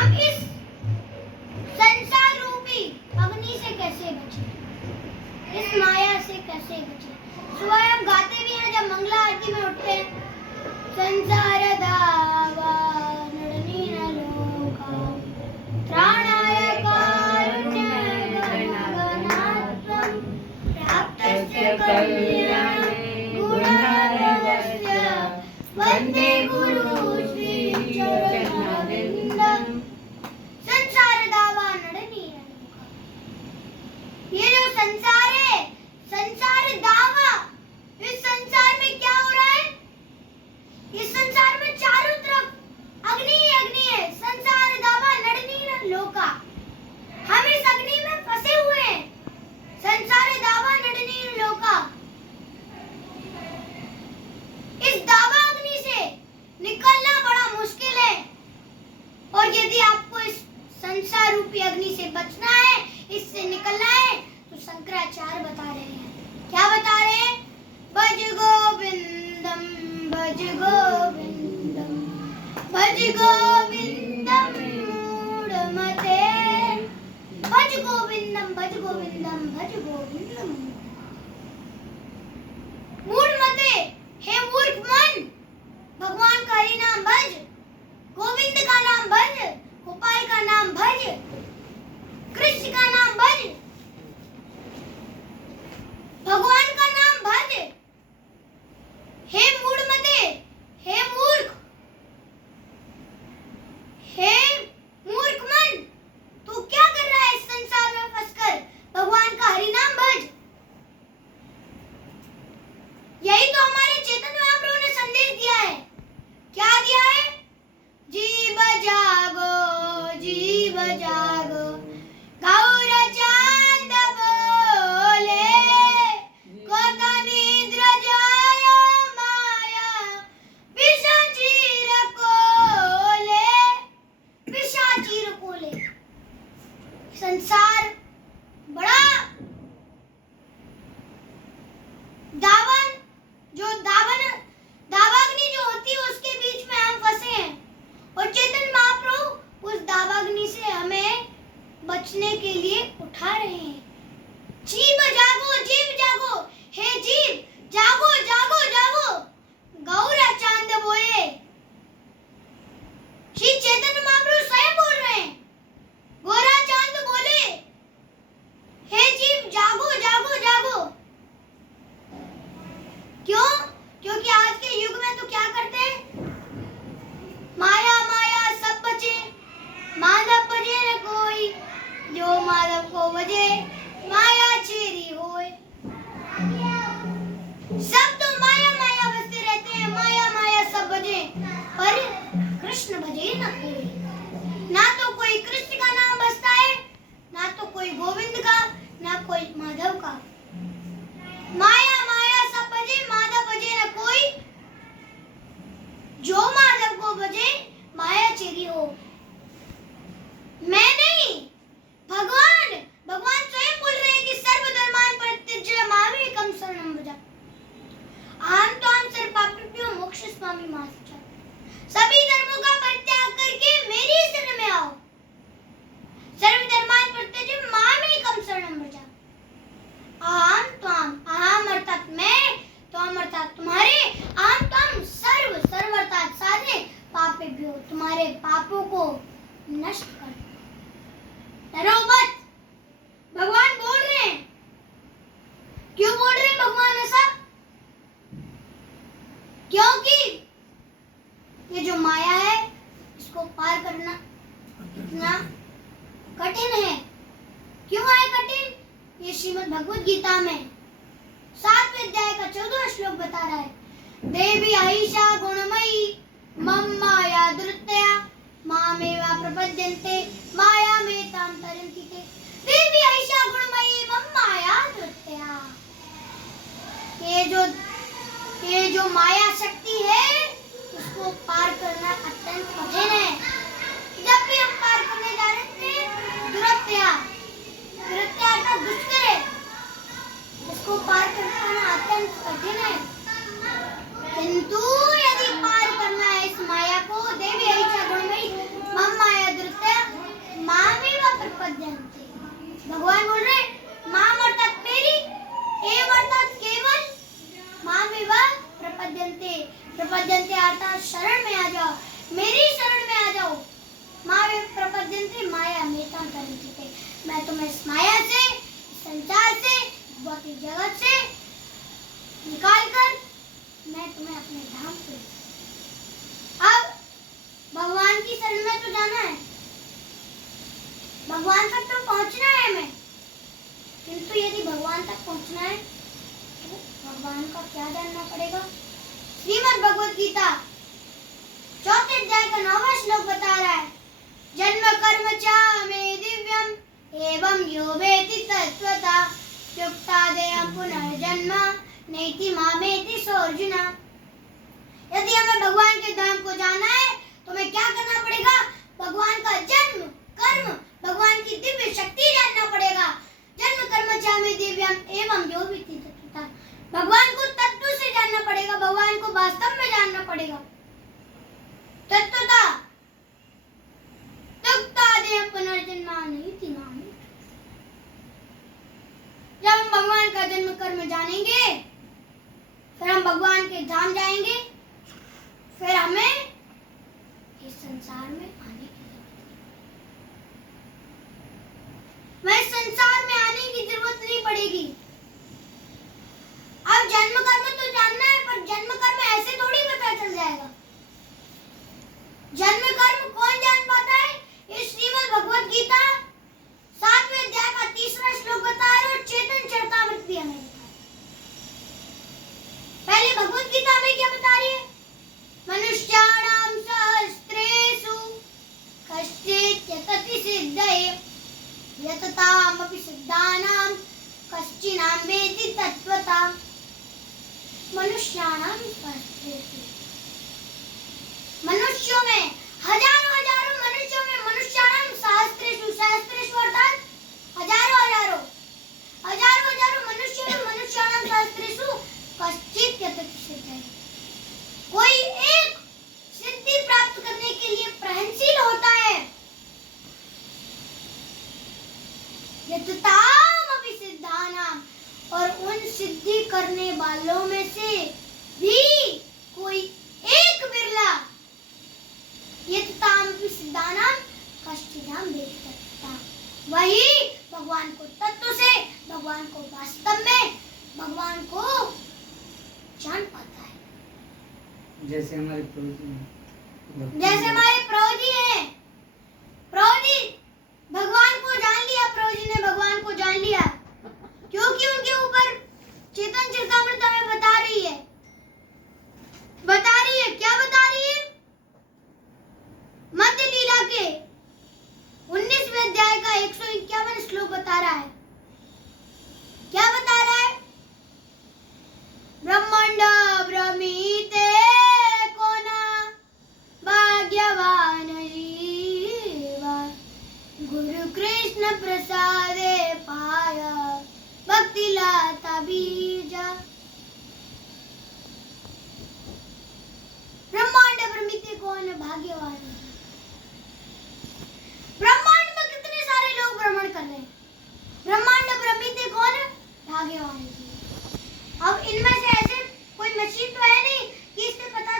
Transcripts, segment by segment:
हम इस संसार रूपी अग्नि से कैसे बचे, इस माया से कैसे बचे। सुबह हम गाते भी हैं जब मंगला आरती में उठते हैं, संसार दावा नडनीन लोका त्राणाय कारुण्य गणात्मं प्राप्तस्य कल्याणे गुणार्णवस्य वन्दे गुरु श्री चरणारविन्दं। संसार दावा नडनीन लोका, ये जो संसार है, संसार दावा, इस संसार में क्या हो रहा है, इस संसार में चारों तरफ अग्नि ही अग्नि है। संसार दावा नडनीन लोका, हम इस अग्नि में फंसे हुए हैं। संसार दावा नडनीन लोका, इस दावा अग्नि से निकलना बड़ा मुश्किल है। और यदि आपको इस संसार रूपी अग्नि से बचना है, इससे निकलना है, तो शंकराचार्य बता रहे हैं। क्या बता रहे हैं? भज गोविंदम भज गोविंदम भज गोविंदम मूढ़मते, भज गोविंदम भज गोविंदम भज गोविंदम मूढ़मते। हे मूर्ख मन, भगवान का हरि नाम भज, गोविंद का नाम भज, गोपाल का नाम भज, कृष्ण का नाम भज, भगवान का नाम भज। हे मूढ़मते, हे मूर्ख, हे मूर्ख मन, तू क्या कर रहा है इस संसार में फंसकर? भगवान का हरि नाम भज। यही तो हमारे चैतन्य महाप्रभु ने संदेश दिया है। क्या दिया है? जीव जागो गौर चांद बोले, कत निद्र जायो माया पिशाचीर कोले। संसार बड़ा दावन, जो दावाग्नि जो होती है उसके बीच में हम फंसे हैं। और चैतन्य महाप्रभु उस दावाग्नि से हमें बचने के लिए उठा रहे हैं। जीव जागो, हे जीव जागो जागो जागो, गौरा चांद बोले। श्री चैतन्य महाप्रभु स्वयं बोल रहे हैं, गोरा चांद बोले, हे जीव जागो जागो जागो। क्यों? क्योंकि आज के युग में तो क्या करते हैं, माया माया सब बचे, माधव भजे न कोई, जो माधव को भजे माया चेरी होए। सब तो माया माया बसते रहते हैं, माया माया सब भजे, पर कृष्ण भजे न कोई। ना तो कोई कृष्ण का नाम बसता है, ना तो कोई गोविंद का, ना कोई माधव का। माया माया सब भजे, माधव भजे न कोई, जो माधव को भजे माया चेरी हो। मैं नहीं, भगवान स्वयं बोल रहे हैं कि सर्वधर्मान् परित्यज्य मामेकं शरणं व्रज, अहं त्वां सर्वपापेभ्यो मोक्षयिष्यामि मा शुचः। सभी धर्मों का परित्याग करके मेरी शरण में आओ। सर्वधर्मान् परित्यज्य मामेकं शरणं व्रज, अहं त्वां, अहम अर्थात मैं, त्वाम अर्थात तुम्हारे, अहं त्वां सर्व अर्थात सारे, पापेभ्यो तुम्हारे पापों को नष्ट कर। डरो मत, भगवान बोल रहे हैं। क्यों बोल रहे हैं भगवान ऐसा? क्योंकि ये जो माया है, इसको पार करना इतना कठिन है। क्यों है कठिन? ये श्रीमद् भगवद गीता में 7वें अध्याय का 14वां श्लोक बता रहा है। देवी आयिषा गुणमयी मम माया दुरत्या मामेव प्रपद्यन्ते माया में ताम तरन्ति ते। देवी आयिषा गुणमयी मम माया दुरत्या, ये जो माया शक्ति है, उसको पार करना अत्यंत कठिन है। जब भी हम पार करने जा रहे थे, दुरत्या का दुष्कर है, इसको पार करना अत्यंत कठिन है। किंतु यदि पार करना है इस माया को, देवी आयिषा गुणमयी मम माया दुरत्या भगवान तक तो पहुंचना है हमें, किंतु यदि भगवान तक पहुंचना है तो भगवान का क्या जानना पड़ेगा? श्रीमद् भगवद गीता चौथे अध्याय का 9वां श्लोक बता रहा है, जन्म कर्म च मे दिव्यम एवं यो वेति तत्त्वता युक्तादेयं पुनर्जन्म नैति मामेति सोऽर्जुन। यदि हमें भगवान के धाम को जाना है तो हमें क्या करना पड़ेगा? भगवान का जन्म कर्म, भगवान की दिव्य शक्ति जानना पड़ेगा। जन्म कर्म च मे दिव्यम एवं यो वेति तत्त्वता, भगवान को तत्व से जानना पड़ेगा, भगवान को वास्तव में जानना पड़ेगा। तत्वता युक्तादेयं पुनर्जन्म नैति मामेति। जब हम भगवान का जन्म कर्म जानेंगे फिर हम भगवान के धाम जाएंगे, फिर हमें इस संसार में आने की मैं संसार में आने की जरूरत नहीं पड़ेगी। अब जन्म कर्म तो जानना है, पर जन्म कर्म ऐसे थोड़ी पता चल जाएगा। जन्म कर्म कौन जान पाता है? ये श्रीमद् भगवद गीता 7वें अध्याय का 3रा श्लोक बता रहा है और चेतन चरितामृत भी हमें बता रहा है। पहले भगवद गीता में क्या बता रही है? मनुष्याणां सहस्रेषु कश्चित् यतति सिद्धये यततामपि सिद्धानां कश्चिनां वेति तत्त्वता। मनुष्याणां सहस्रेषु, मनुष्यों में हजारों हजारों मनुष्यों में, मनुष्याणां सहस्रेषु, सहस्रेषु अर्थात हजारों हजारों हजारों हजारों मनुष्यों में, मनुष्याणां सहस्रेषु कश्चित् यतति सिद्धये, कोई एक सिद्धि प्राप्त करने के लिए प्रयत्नशील होता है। यततामपि सिद्धानां, और उन सिद्धि करने वालों में से भी कोई एक बिरला, यततामपि सिद्धानां कश्चिदां वेति तत्त्वता, वही भगवान को तत्व से, भगवान को वास्तव में, भगवान को जान पाता है। जैसे हमारे प्रभु जी हैं, प्रभु जी भगवान को जान लिया, प्रभु जी ने भगवान को जान लिया, क्योंकि उनके ऊपर चेतन चरितामृत हमें बता रही है, क्या बता रही है? मध्य लीला के 19वें अध्याय का 151 श्लोक बता रहा है। क्या बता रहा है? ब्रह्मांड भ्रमिते कोना भाग्यवान जीव गुरु कृष्ण प्रसादे पाया भक्ति लाता बीजा। ब्रह्मांड भ्रमिते कौन भाग्यवान? ब्रह्मांड में कितने सारे लोग भ्रमण कर रहे हैं, ब्रह्मांड भ्रमिते कौन? भाग्यवान जीव। अब इनमें से ऐसे कोई मशीन तो है नहीं कि इससे पता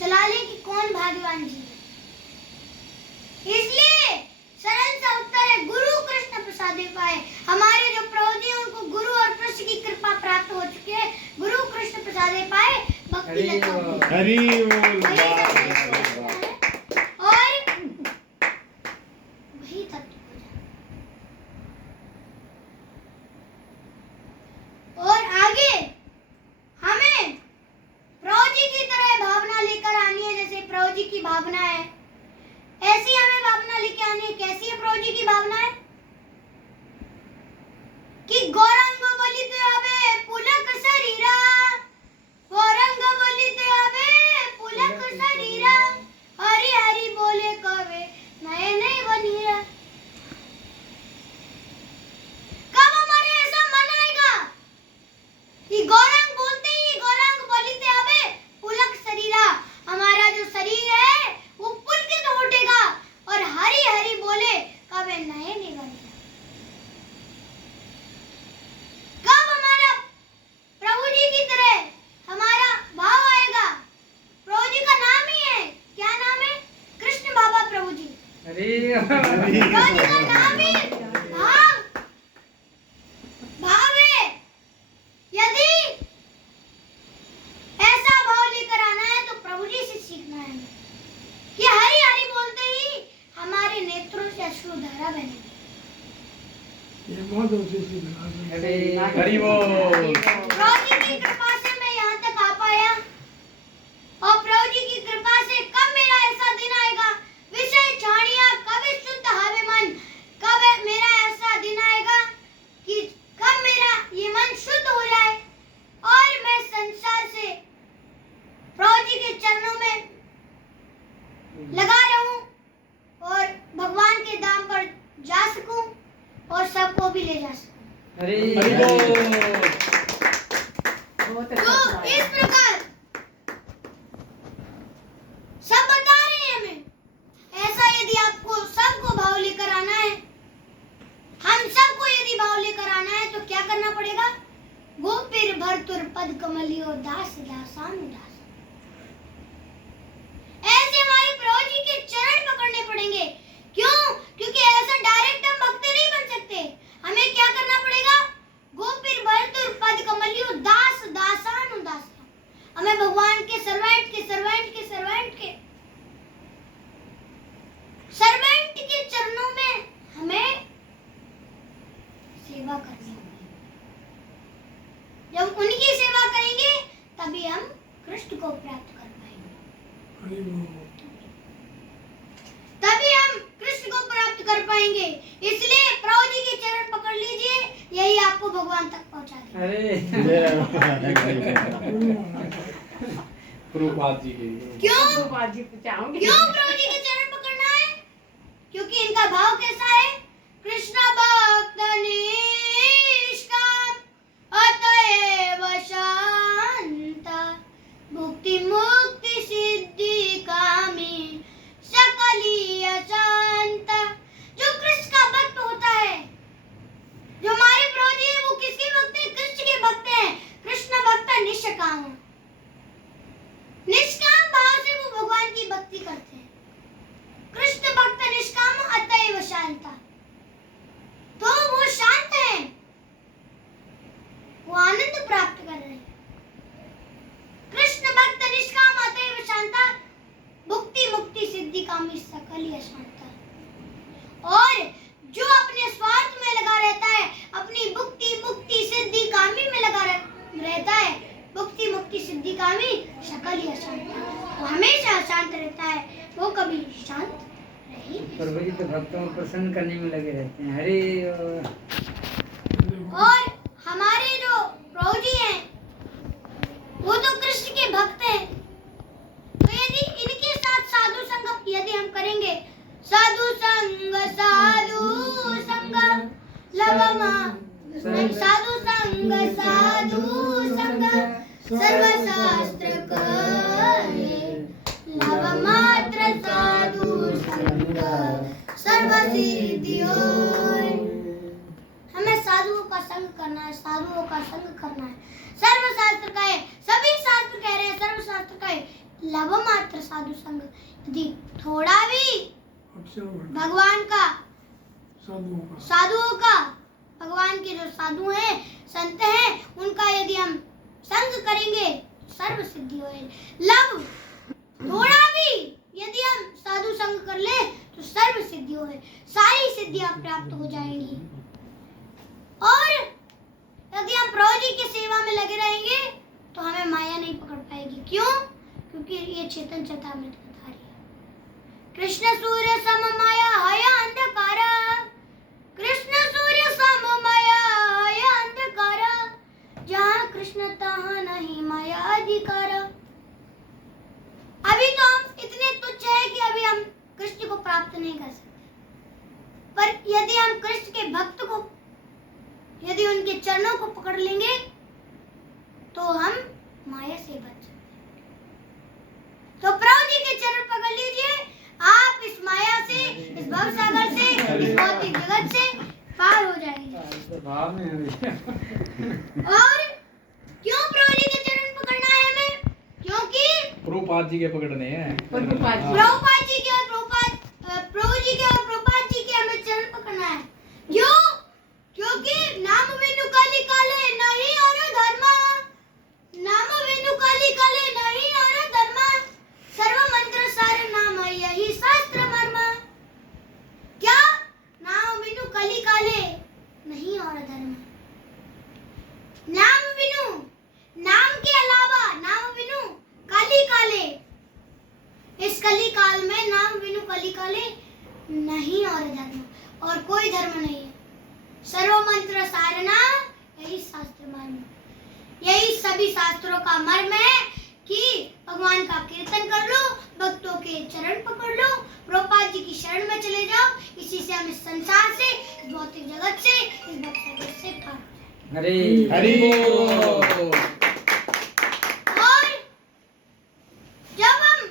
चला ले कि कौन भाग्यवान जीव है। इसलिए सरल सा उत्तर है, गुरु कृष्ण प्रसादे पाए। हमारे जो प्रभु जी उनको गुरु और कृष्ण की कृपा प्राप्त हो चुकी है, गुरु कृष्ण प्रसादे पाए भक्ति लता। हरि बोल। और वही तत्व हो जाए। और आगे हमें प्रभु जी की तरह भावना लेकर आनी है, जैसे प्रभु जी की भावना है ऐसी हमें भावना लेके आनी है। कैसी है प्रभु जी की भावना है? कि गौरंग बोलिते हवे पुलक शरीरा, गौरंग बोलिते हवे पुलक शरीरा, हरि हरि बोले कवे नए नए बनीरा। कब हमारे ऐसा मन आएगा कि गौरंग बोलते ही गौरंग बोलिते हवे पुलक शरीरा, हमारा जो शरीर है वो पुलकित हो उठेगा और हरि हरि बोले कवे नए नए बनीरा। कब हमारा प्रभु जी की तरह हमारा भाव आएगा? प्रभु जी का नाम ही है, क्या नाम है? कृष्ण बाबा प्रभु जी। प्रभु जी का नाम ही भाव है। यदि ऐसा भाव लेकर आना है तो प्रभु जी से सीखना है कि हरि हरि बोलते ही हमारे नेत्रों से अश्रुधारा बहे। हरि बोल। प्रभु जी की कृपा से मैं यहाँ तक आ पाया और प्रभु जी की कृपा से कब मेरा ऐसा दिन आएगा, विषय झाड़ियाँ कब शुद्ध हवे मन, कब मेरा ऐसा दिन आएगा कि कब मेरा ये मन शुद्ध हो जाए और मैं संसार से प्रभु जी के चरणों में लगा रहूं और भगवान के धाम पर जा सकूं और सबको भी ले जा सकूं। हरि बोल। तो इस प्रकार सब बता रहे हैं हमें, ऐसा यदि आपको सबको भाव लेकर आना है, हम सबको यदि भाव लेकर आना है तो क्या करना पड़ेगा? गोपीर भरतुर पद कमलियो दास दासान दास। ऐसे हमारे प्रभु जी के चरण पकड़ने पड़ेंगे। क्यों? क्योंकि ऐसा डायरेक्ट हम भक्त नहीं बन सकते। हमें क्या करना पड़ेगा? गोपीर भरतुर पद कमलियो दास दासान दास। हमें भगवान के सर्वेंट के चरणों में हमें सेवा करनी होगी। जब उनकी सेवा करेंगे तभी हम कृष्ण को प्राप्त कर पाएंगे। तभी हम कृष्ण को प्राप्त कर पाएंगे। इसलिए प्रभु जी के चरण पकड़ लीजिए, यही आपको भगवान तक पहुंचा देगा। प्रभुपाद जी के। क्यों प्रभु जी के चरण पकड़ना है? क्योंकि इनका भाव कैसा है? कृष्ण भक्त निष्काम अतएव शांत भुक्ति मुक्ति सिद्धि कामी सकलीय शांत। जो कृष्ण का भक्त होता है, जो हमारे प्रभु जी है, वो किसके भक्त हैं? कृष्ण के भक्त हैं। कृष्ण भक्त निष्काम, निष्काम भाव से वो भगवान की भक्ति करते हैं। कृष्ण भक्त निष्काम अतएव शांत, तो वो शांत है, वो आनंद प्राप्त कर रहे हैं। कृष्ण भक्त निष्काम अतएव शांत भुक्ति मुक्ति सिद्धि कामी सकलीय शांत। और जो अपने स्वार्थ में लगा रहता है, अपनी भुक्ति मुक्ति सिद्धि कामी में लगा रहता है, भुक्ति मुक्ति सिद्धि कामी सकलीय शांत, वो हमेशा अशांत रहता है, वो कभी शांत नहीं। प्रभु जी तो भक्तों को प्रसन्न करने में लगे रहते हैं। हरे और हमारे जो प्रभु जी हैं वो तो कृष्ण के भक्त हैं। तो यदि इनके साथ साधु संग यदि हम करेंगे, साधु संग लवमा साधु संग सर्वशास्त्र कहे, लव मात्र साधु संग सर्व सिद्धि होय। हमें साधुओं का संग करना है, साधुओं का संग करना है। सर्वशास्त्र का है, सभी शास्त्र कह रहे हैं, सर्वशास्त्र का है, लव मात्र साधु संग। यदि थोड़ा भी भगवान का, साधुओं का, भगवान के जो साधु हैं, संत हैं, उनका यदि हम संग करेंगे सर्व सिद्धि होए। लव थोड़ा भी यदि हम साधु संग कर ले तो सर्व सिद्धि होए, सारी सिद्धियां प्राप्त हो जाएंगी। और यदि हम प्रभु जी की सेवा में लगे रहेंगे तो हमें माया नहीं पकड़ पाएगी। क्यों? क्योंकि ये चेतन चेतामृत बता रही है। कृष्ण सूर्य सम माया है अंधकार, कृष्ण सूर्य सम माया है अंधकार, जहाँ कृष्ण तहाँ नहीं माया अधिकार। अभी तो हम इतने तुच्छ हैं कि अभी हम कृष्ण को प्राप्त नहीं कर सकते, पर यदि हम कृष्ण के भक्त को, यदि उनके चरणों को पकड़ लेंगे तो हम माया से बच सकते हैं। तो प्रभु जी के चरण पकड़ लीजिए, आप इस माया से, इस भव सागर से, इस भौतिक जगत से पार हो जाएंगे। और क्यों प्रभु जी के चरण पकड़ना है हमें? क्योंकि प्रभुपाद जी के पकड़ने हैं। प्रभुपाद जी के और प्रभु जी के और प्रभुपाद जी के हमें चरण पकड़ना है। क्यों? क्योंकि नाम विनु काली काले नहीं और धर्म, नाम विनु काली काले नहीं और धर्म, सर्व मंत्र सार नाम यही शास्त्र मर्म। क्या? नाम विनु काली काले नहीं नहीं और धर्म, और कोई धर्म नहीं है। सर्व मंत्र सारना, यही शास्त्र मर्म, यही सभी शास्त्रों का मर्म है कि भगवान का कीर्तन कर लो, भक्तों के चरण पकड़ लो, प्रभुपाद जी की शरण में चले जाओ। इसी से हम इस संसार से, इस भौतिक जगत से, इस भक्ति से पार हो जाएंगे। हरि हरि बोल। और जब हम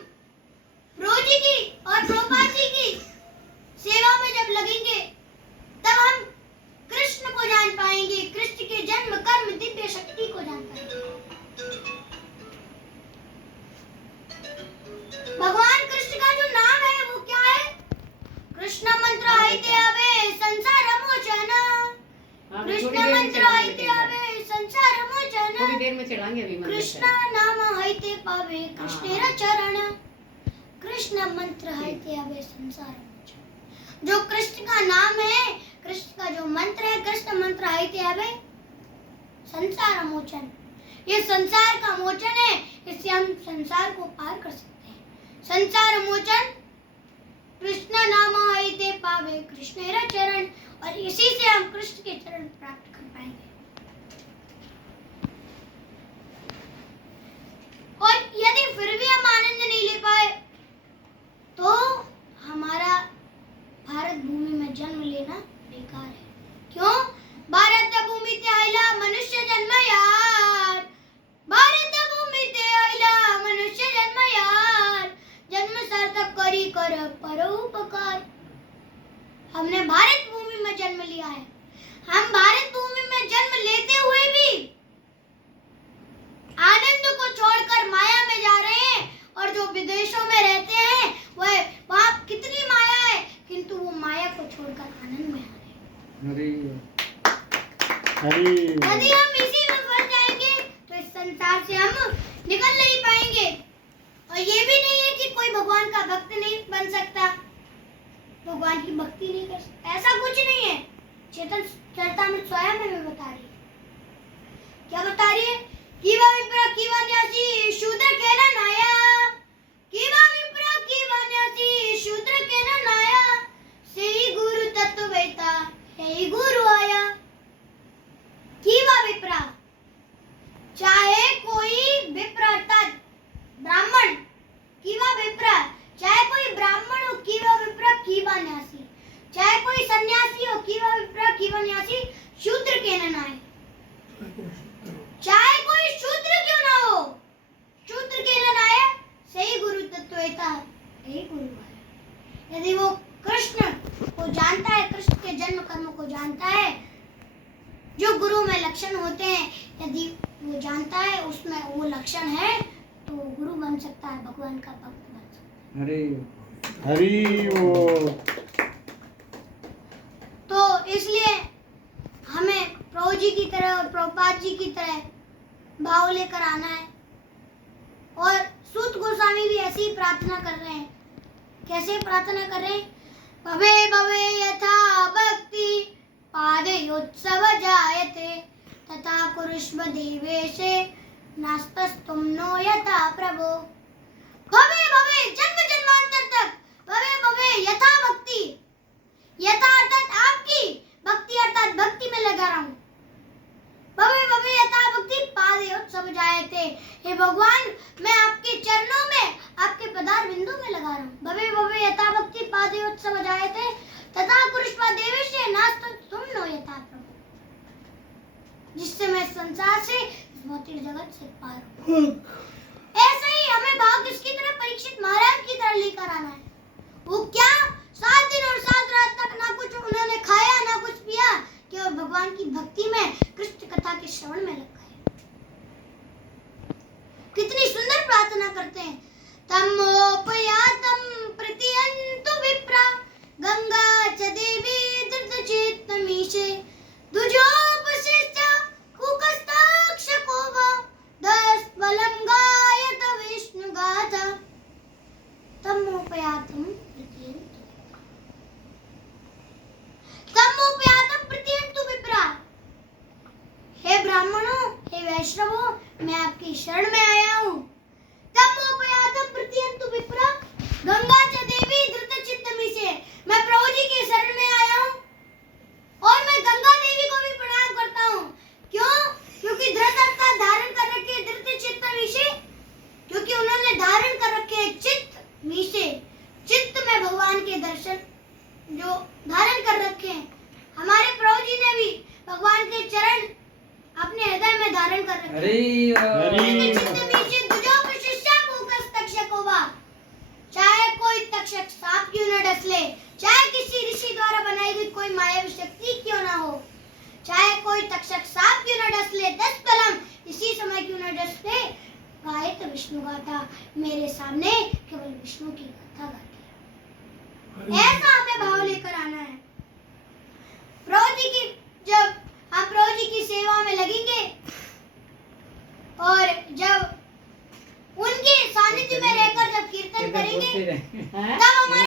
रोजी की और प्रभुपाद जी की सेवा में जब लगेंगे, तब हम कृष्ण को जान पाएंगे, कृष्ण के जन्म कर्म दिव्य शक्ति को जान पाएंगे। भगवान कृष्ण का जो नाम है वो क्या है? कृष्ण मंत्र आइते आवे संसार मोचन, कृष्ण मंत्र आइते आवे संसार मोचन, थोड़ी देर में चढ़ाएंगे अभी मंदिर कृष्ण से। नाम आइते पावे कृष्णेर चरण, कृष्ण मंत्र आइते आवे संसार मोचन। जो कृष्ण का नाम है, कृष्ण का जो मंत्र है, कृष्ण मंत्र आइते आवे संसार मोचन, ये संसार का मोचन है। इससे हम संसार को पार कर सकते हैं। संसार मोचन, कृष्ण नाम आइते पावे कृष्णेर चरण, और इसी से हम कृष्ण के चरण प्राप्त कर पाएंगे। और यदि फिर भी हम आनंद नहीं ले पाए, तो हमारा भारत भूमि में जन्म लेना बेकार है। क्यों? भारत भूमि ते आइला मनुष्य जन्म यार, भारत भूमि ते आइला मनुष्य जन्म यार, जन्म सार्थक करी कर परोपकार। हमने भारत भूमि में जन्म लिया है। हम भारत भूमि में जन्म लेते हुए भी आनंद को छोड़कर माया में जा रहे हैं, और जो विदेशों में रहते हैं वह वहाँ कितनी माया है, किंतु वो माया को छोड़कर आनंद में आ रहे हैं। हरि हरि यदि हम इसी में फंस जाएंगे तो इस संसार से हम निकल नहीं पाएंगे। और ये भी नहीं है कि कोई भगवान का भक्त नहीं बन सकता, भगवान की भक्ति नहीं कर सकता, ऐसा कुछ नहीं है। चेतन चरितामृत स्वयं में बता रही है। क्या बता रही है? कीवा विप्र कीवा न्यासी शूद्र के न नाया, कीवा विप्र कीवा न्यासी शूद्र के न नाया, सेही गुरु तत्व वेता हे गुरु आया। कीवा विप्रा, चाहे कोई विप्र अर्थात ब्राह्मण, कीवा विप्र, चाहे कोई ब्राह्मण हो, कीवा विप्र कीवा न्यासी, चाहे कोई सन्यासी हो, कीवा विप्र कीवा न्यासी, शूद्र के न नाय, चाहे कोई शूद्र क्यों ना हो, शूद्र के न नाय, सही गुरु तत्ववेता यही गुरु है। यदि वो कृष्ण को जानता है, कृष्ण के जन्म कर्म को जानता है, जो गुरु में लक्षण होते हैं, यदि वो जानता है उसमें वो लक्षण है, तो वो गुरु बन सकता है, भगवान का भक्त बन सकता हरि हरि बोल। है। तो इसलिए हमें प्रभु जी की तरह और प्रभुपाद जी की तरह भाव लेकर आना है। और सूत गोस्वामी भी ऐसी ही प्रार्थना कर रहे हैं। कैसे प्रार्थना कर रहे हैं? भवे भवे यथा भक्ति पादयोत्सव जायते, तथा कुरुष्व देवेशे नास्तस्तुम नो यथा प्रभो। भवे भवे जन्म जन्मांतर तक, भवे भवे यथा भक्ति, यथा अर्थात आपकी, भक्ति अर्थात भक्ति में लगा रहा हूँ। भवे भवे यथा भक्ति पादयोत्सव जायते, हे भगवान मैं आपके चरणों में, आपके पदार बिंदु में लगा रहा हूँ। भवे भवे यथा भक्ति पादयोत्सव जायते, तथा कुरुष्व देवेशे नास्तस्तुम नो यथा प्रभो, जिससे मैं संसार से, इस भौतिक जगत से पार हूँ। ऐसे ही हमें भाव किसकी तरह? परीक्षित महाराज की तरह लेकर आना है। वो क्या? 7 दिन और 7 रात तक ना कुछ उन्होंने खाया ना कुछ पिया, केवल भगवान की भक्ति में, कृष्ण कथा के श्रवण में लग गए। कितनी सुंदर प्रार्थना करते हैं। तमोपयातम प्रतियन्तु विप्रा, गंगा च देवी धृतचेतमीशे, दुजोपशिष्ट कुकस्ताक्षकोभ, दस्वलं गायत विष्णुगाथा। तमोपयातम प्रतियन्तु, जो धारण कर रखे हैं। हमारे प्रभु जी ने भी भगवान के चरण अपने हृदय में धारण कर रखे हैं। हरि हरि चाहे कोई तक्षक सांप क्यों न डस ले, चाहे किसी ऋषि द्वारा बनाई गई कोई मायावी शक्ति क्यों ना हो, चाहे कोई तक्षक सांप क्यों न डस ले, 10 कलम इसी समय क्यों न डस ले, गाए तो विष्णु गाथा, मेरे सामने केवल विष्णु की गाथा गाती है। ऐसा हमें भाव लेकर आना है। प्रभु जी की जब हम प्रभु जी की सेवा में लगेंगे और जब उनके सानिध्य में रहकर जब कीर्तन करेंगे, तब